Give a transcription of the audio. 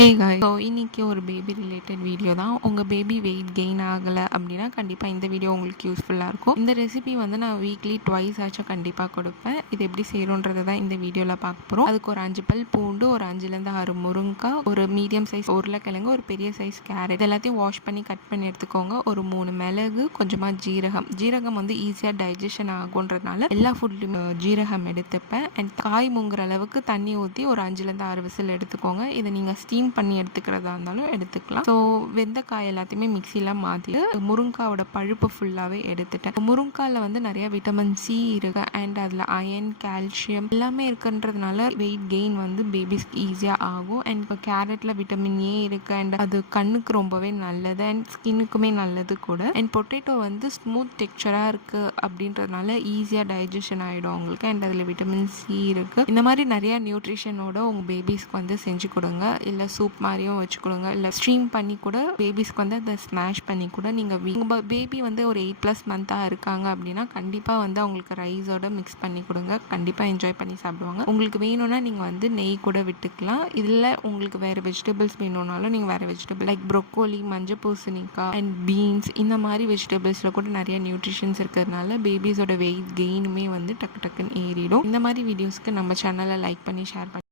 Hey guys, so இன்னைக்கு ஒரு baby related video தான். உங்கள் பேபி வெயிட் கெயின் ஆகலை அப்படின்னா கண்டிப்பாக இந்த வீடியோ உங்களுக்கு யூஸ்ஃபுல்லாக இருக்கும். இந்த ரெசிபி வந்து நான் வீக்லி ட்வைஸ் ஆச்சும் கண்டிப்பாக கொடுப்பேன். இது எப்படி செய்யணுன்றது தான் இந்த வீடியோவில் பார்க்க போகிறோம். அதுக்கு ஒரு 5 பல் பூண்டு, ஒரு 5லேருந்து 6 முருங்கைக்காய், ஒரு மீடியம் சைஸ் உருளைக்கிழங்கு, ஒரு பெரிய சைஸ் கேரட் எல்லாத்தையும் வாஷ் பண்ணி கட் பண்ணி எடுத்துக்கோங்க. ஒரு 3 மிளகு, கொஞ்சமாக ஜீரகம் வந்து ஈஸியாக டைஜஷன் ஆகுன்றதுனால எல்லா ஃபுட்லையும் ஜீரகம் எடுத்துப்பேன். அண்ட் காய் முங்குற அளவுக்கு தண்ணி ஊற்றி ஒரு 5லேருந்து 6 விசில் எடுத்துக்கோங்க. இதை நீங்கள் ஸ்டீம் பண்ணி எடுத்துக்கிறதா இருந்தாலும் எடுத்துக்கலாம். ஸோ வெந்தக்காய் எல்லாத்தையுமே மிக்சியில் மாற்றிட்டு முருங்காவோட பழுப்பு ஃபுல்லாகவே எடுத்துட்டேன். முருங்காயில் வந்து நிறைய விட்டமின் சி இருக்கு அண்ட் அதில் அயன், கால்சியம் எல்லாமே இருக்குன்றதுனால வெயிட் கெயின் வந்து பேபிஸ்க்கு ஈஸியாக ஆகும். அண்ட் இப்போ கேரட்டில் விட்டமின் ஏ இருக்குது அண்ட் அது கண்ணுக்கு ரொம்பவே நல்லது அண்ட் ஸ்கின்னுக்குமே நல்லது கூட. அண்ட் பொட்டேட்டோ வந்து ஸ்மூத் டெக்ஸ்சராக இருக்குது அப்படின்றதுனால ஈஸியாக டைஜஷன் ஆகிடும் அவங்களுக்கு. அண்ட் அதில் விட்டமின் சி இருக்குது. இந்த மாதிரி நிறையா நியூட்ரிஷனோட உங்கள் பேபிஸ்க்கு வந்து செஞ்சு கொடுங்க. இல்லை சூப் மாதிரியும் வச்சு கொடுங்க, இல்லை ஸ்ட்ரீம் பண்ணி கூட பேபிஸ்க்கு வந்து அதை ஸ்மாஷ் பண்ணி கூட நீங்கள் உங்கள் பேபி வந்து ஒரு 8+ மந்த்தாக இருக்காங்க அப்படின்னா கண்டிப்பாக வந்து அவங்களுக்கு ரைஸோட மிக்ஸ் பண்ணி கொடுங்க. கண்டிப்பாக என்ஜாய் பண்ணி சாப்பிடுவாங்க. உங்களுக்கு வேணும்னா நீங்கள் வந்து நெய் கூட விட்டுக்கலாம். இதில் உங்களுக்கு வேறு வெஜிடபிள்ஸ் வேணும்னாலும் நீங்கள் வேறு வெஜிடபிள் லைக் ப்ரொக்கோலி, மஞ்சள் பூசணிக்காய் அண்ட் பீன்ஸ் இந்த மாதிரி வெஜிடபிள்ஸில் கூட நிறைய நியூட்ரிஷன்ஸ் இருக்கிறதுனால பேபிஸோட வெயிட் கெயினுமே வந்து டக்கு டக்குன்னு ஏறிடும். இந்த மாதிரி வீடியோஸ்க்கு நம்ம சேனலை லைக் பண்ணி ஷேர் பண்ணி